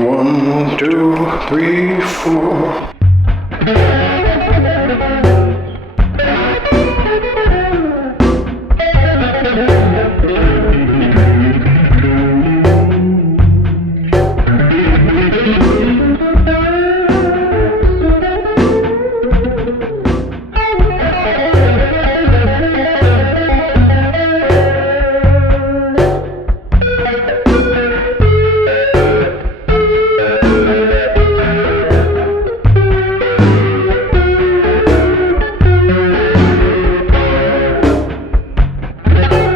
1, 2, 3, 4.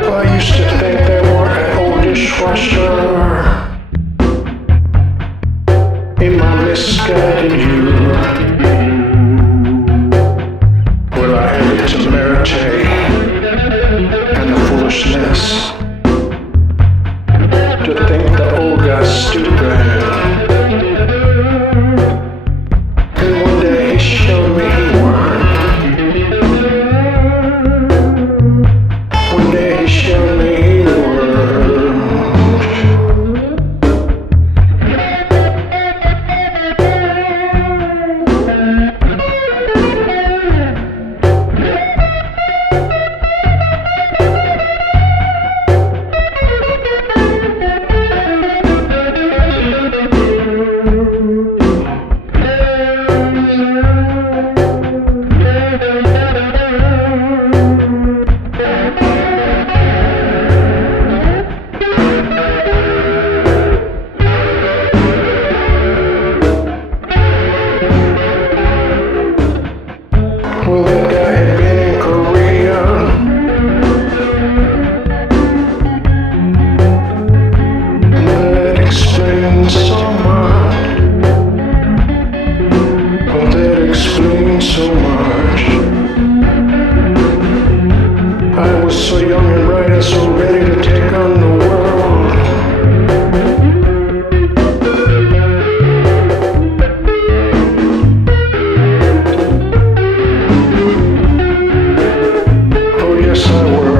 I used to think they were an old dishwasher in my misguided youth. Well, I had the temerity and the foolishness to think the old guy's stupid. And one day he showed me he weren't. One day he showed me he weren't. Well, that guy had been in Korea. That explains so much. Oh, that explains so much. I was so young and bright and so ready to take on the world. Yes, I were.